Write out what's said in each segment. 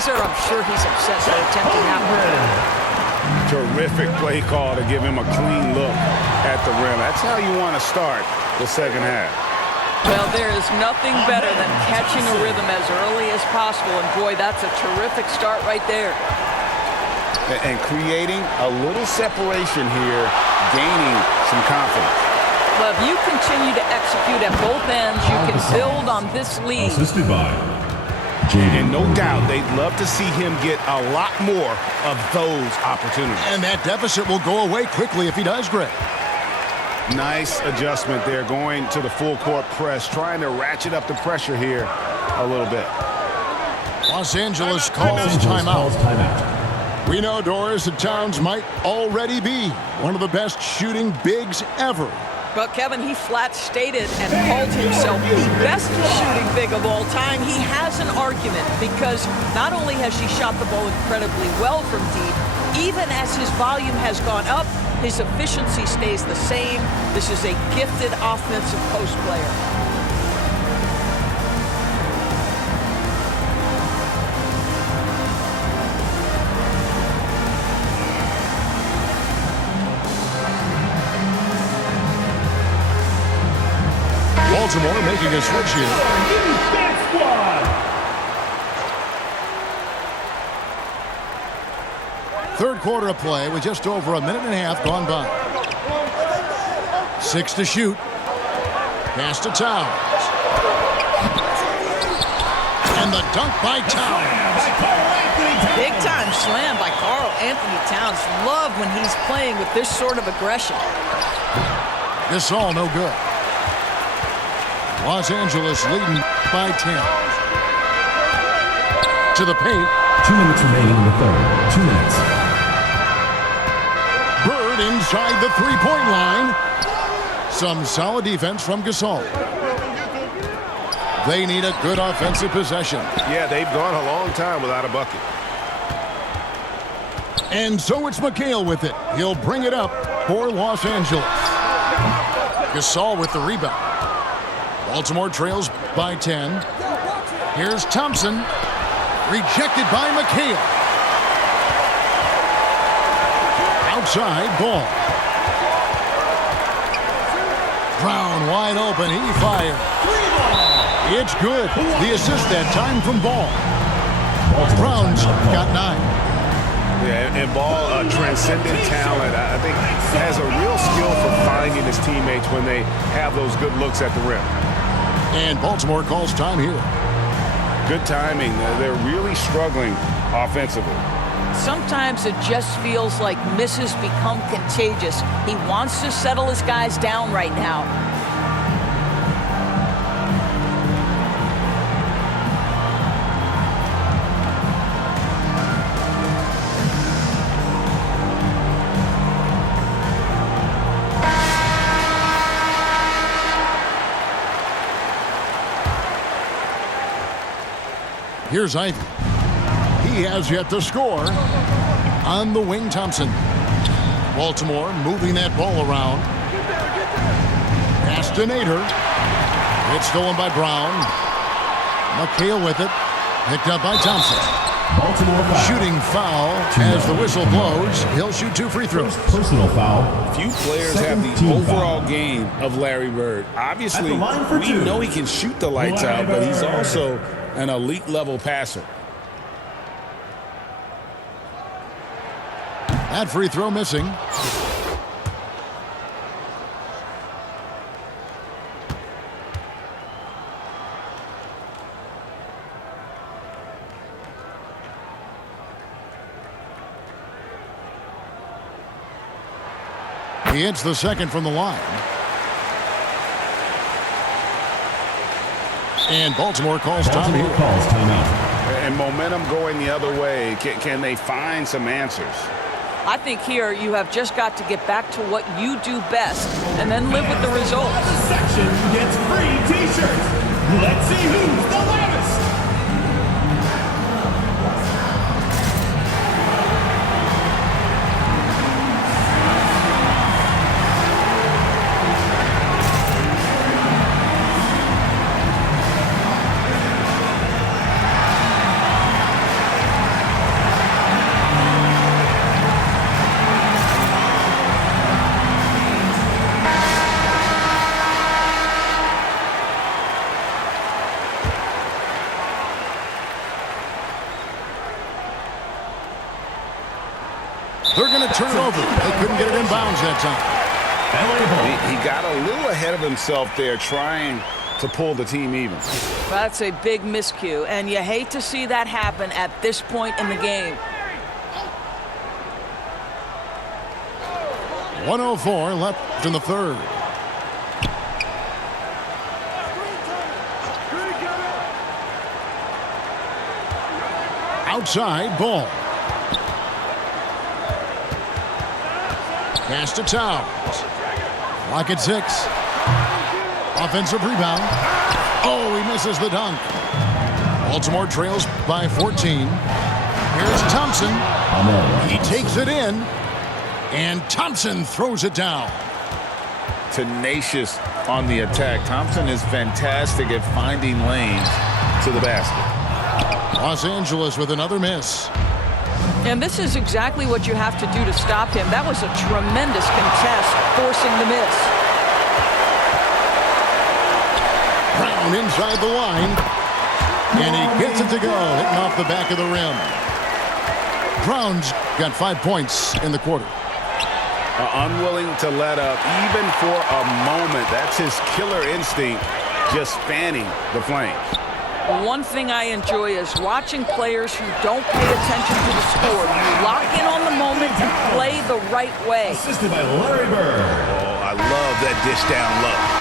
Caesar, I'm sure he's upset by attempting that one. Terrific play call to give him a clean look at the rim. That's how you want to start the second half. Well, there is nothing better than catching a rhythm as early as possible, and boy, that's a terrific start right there. And creating a little separation here, gaining some confidence. Well, if you continue to execute at both ends, you can build on this lead. Assisted by And no doubt they'd love to see him get a lot more of those opportunities. And that deficit will go away quickly if he does, Greg. Nice adjustment there, going to the full court press, trying to ratchet up the pressure here a little bit. Los Angeles calls timeout. We know Doris that Towns might already be one of the best shooting bigs ever. But Kevin, he flat stated and called himself the best shooting big of all time. He has an argument because not only has he shot the ball incredibly well from deep, even as his volume has gone up, his efficiency stays the same. This is a gifted offensive post player. Baltimore making a switch here. Third quarter of play with just over a minute and a half gone by. 6 to shoot. Pass to Towns. And the dunk by Towns. Big time slam by Karl Anthony Towns. Love when he's playing with this sort of aggression. This all no good. Los Angeles leading by 10. To the paint. 2 minutes remaining in the third. 2 minutes. Bird inside the three-point line. Some solid defense from Gasol. They need a good offensive possession. Yeah, they've gone a long time without a bucket. And so it's McHale with it. He'll bring it up for Los Angeles. Gasol with the rebound. Baltimore trails by 10. Here's Thompson. Rejected by McHale. Outside ball. Brown wide open. He fired. It's good. The assist that time from Ball. Brown's got 9. Yeah, and Ball, a transcendent talent, I think has a real skill for finding his teammates when they have those good looks at the rim. And Baltimore calls time here. Good timing. They're really struggling offensively. Sometimes it just feels like misses become contagious. He wants to settle his guys down right now. Here's Ivy. He has yet to score. On the wing, Thompson. Baltimore moving that ball around. Pass to Nader. It's stolen by Brown. McHale with it. Picked up by Thompson. Baltimore foul. Shooting foul as the whistle blows. He'll shoot 2 free throws. Personal foul. Few players have the overall game of Larry Bird. Obviously, we know he can shoot the lights out, but he's also an elite level passer. That free throw missing. He hits the second from the line. And Baltimore calls time here. And momentum going the other way. Can they find some answers? I think here you have just got to get back to what you do best and then live with the results. The section gets free t-shirts. Let's see who's the loudest. They're going to turn it over. They couldn't get it in bounds that time. He got a little ahead of himself there trying to pull the team even. That's a big miscue, and you hate to see that happen at this point in the game. 1:04 left in the third. Outside ball. Pass to Towns. Lock at 6. Offensive rebound. Oh, he misses the dunk. Baltimore trails by 14. Here's Thompson. He takes it in. And Thompson throws it down. Tenacious on the attack. Thompson is fantastic at finding lanes to the basket. Los Angeles with another miss. And this is exactly what you have to do to stop him. That was a tremendous contest, forcing the miss. Brown inside the line. And he gets it to go, hitting off the back of the rim. Brown's got 5 points in the quarter. Unwilling to let up, even for a moment. That's his killer instinct, just fanning the flames. One thing I enjoy is watching players who don't pay attention to the score. You lock in on the moment and play the right way. Assisted by Larry Bird. Oh, I love that dish down low.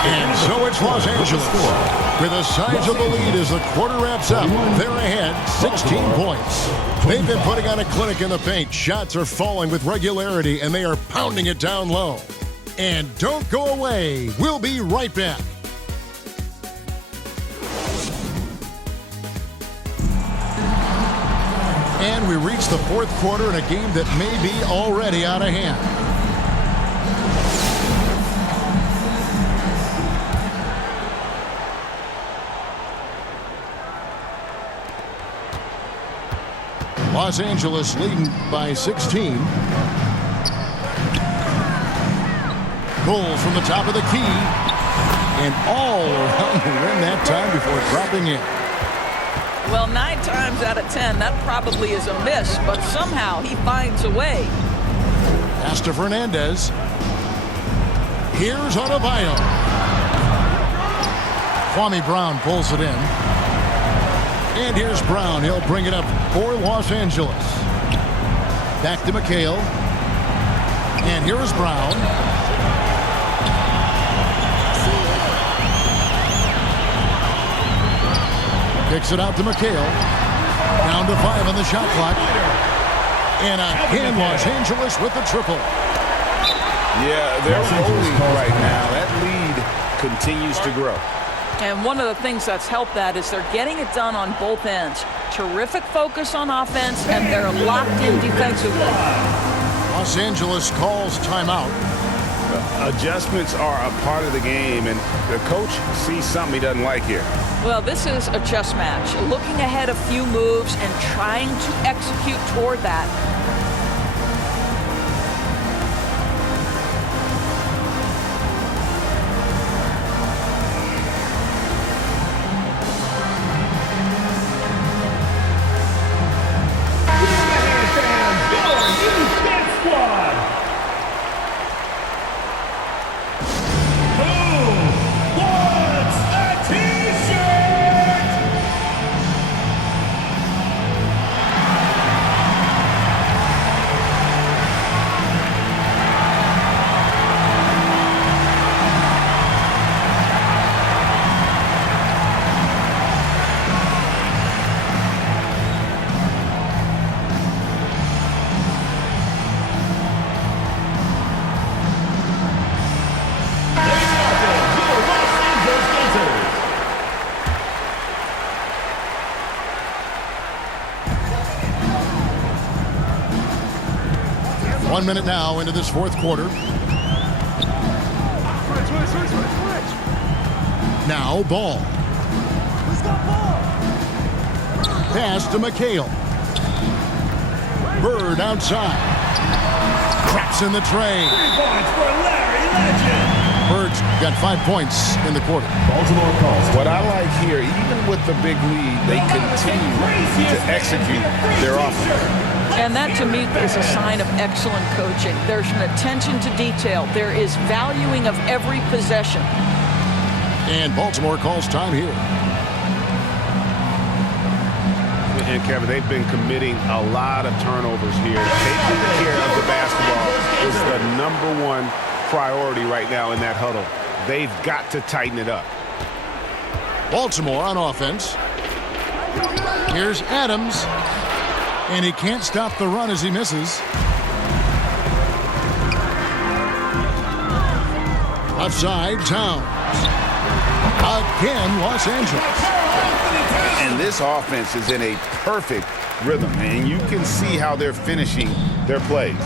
And so it's Los Angeles with a sizable lead as the quarter wraps up. They're ahead 16 points. They've been putting on a clinic in the paint. Shots are falling with regularity, and they are pounding it down low. And don't go away. We'll be right back. And we reach the fourth quarter in a game that may be already out of hand. Los Angeles leading by 16. Goal from the top of the key. And all around the rim that time before dropping in. Well, 9 times out of 10, that probably is a miss, but somehow he finds a way. Pass to Fernandez. Here's Adebayo. Kwame Brown pulls it in. And here's Brown. He'll bring it up for Los Angeles. Back to McHale. And here is Brown. Kicks it out to McHale. Down to 5 on the shot clock. And again, Los Angeles with the triple. Yeah, they're rolling right now. That lead continues to grow. And one of the things that's helped that is they're getting it done on both ends. Terrific focus on offense, and they're locked in defensively. Los Angeles calls timeout. Adjustments are a part of the game, and the coach sees something he doesn't like here. Well, this is a chess match. Looking ahead a few moves and trying to execute toward that. Squad. 1 minute now into this fourth quarter. Now ball. Pass to McHale. Bird outside. Traps in the tray. 3 points for Larry Legend. Bird's got 5 points in the quarter. Baltimore calls. What I like here, even with the big lead, they continue to execute their offense. And that, to me, is a sign of excellent coaching. There's an attention to detail. There is valuing of every possession. And Baltimore calls time here. And Kevin, they've been committing a lot of turnovers here. Taking care of the basketball is the #1 priority right now in that huddle. They've got to tighten it up. Baltimore on offense. Here's Adams. And he can't stop the run as he misses. Left side, Towns. Again, Los Angeles. And this offense is in a perfect rhythm, and you can see how they're finishing their plays.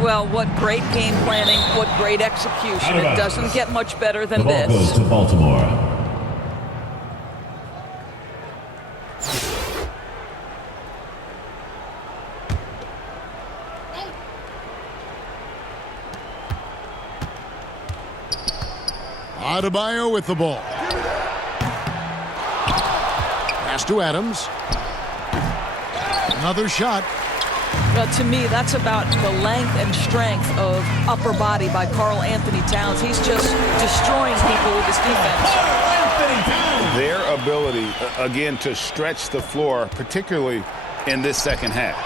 Well, what great game planning, what great execution. It doesn't get much better than The ball this. goes to Baltimore. Adebayo with the ball. Pass to Adams. Another shot. To me, that's about the length and strength of upper body by Karl Anthony Towns. He's just destroying people with his defense. Their ability, again, to stretch the floor, particularly in this second half.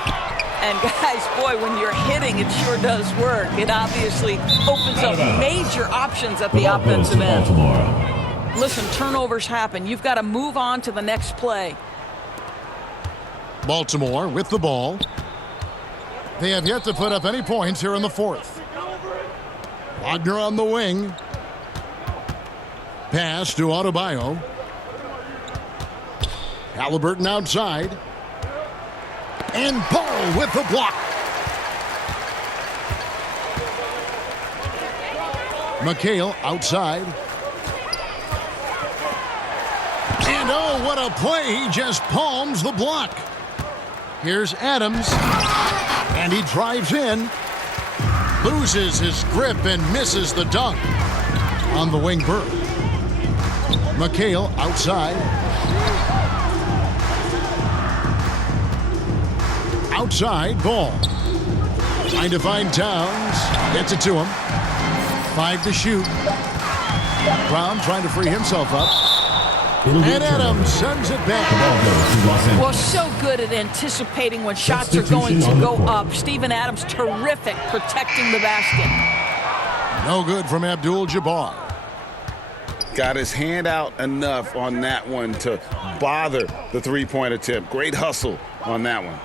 And guys, boy, when you're hitting, it sure does work. It obviously opens up major options at the offensive end. Listen, turnovers happen. You've got to move on to the next play. Baltimore with the ball. They have yet to put up any points here in the fourth. Wagner on the wing. Pass to Adebayo. Halliburton outside. And Ball with the block. McHale outside. And oh, what a play. He just palms the block. Here's Adams. And he drives in. Loses his grip and misses the dunk. On the wing, Bird. McHale outside. Outside, Ball. Trying to find Towns. Gets it to him. 5 to shoot. Brown trying to free himself up. And Adams sends it back. Well, so good at anticipating when shots are going to go up. Steven Adams, terrific protecting the basket. No good from Abdul-Jabbar. Got his hand out enough on that one to bother the three-point attempt. Great hustle on that one.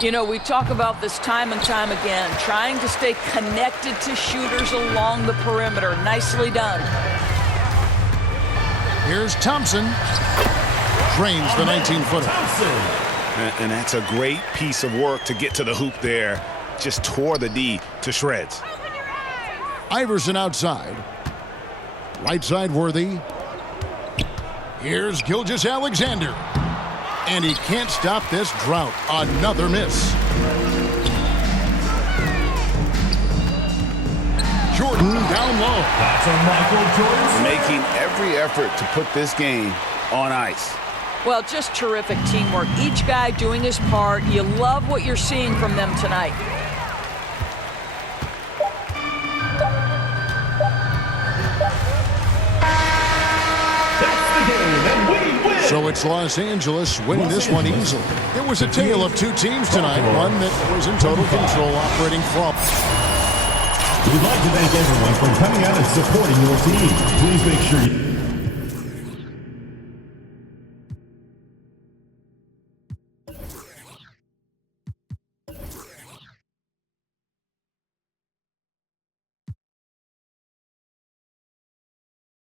You know, we talk about this time and time again, trying to stay connected to shooters along the perimeter. Nicely done. Here's Thompson. Drains the 19-footer. And that's a great piece of work to get to the hoop there. Just tore the D to shreds. Iverson outside. Right side, Worthy. Here's Gilgeous-Alexander. And he can't stop this drought. Another miss. Jordan down low. That's a Michael Jordan. Making every effort to put this game on ice. Well, just terrific teamwork. Each guy doing his part. You love what you're seeing from them tonight. So it's Los Angeles winning this one easily. It was a tale of two teams tonight, one that was in total control, operating flawless. We'd like to thank everyone for coming out and supporting your team. Please make sure you...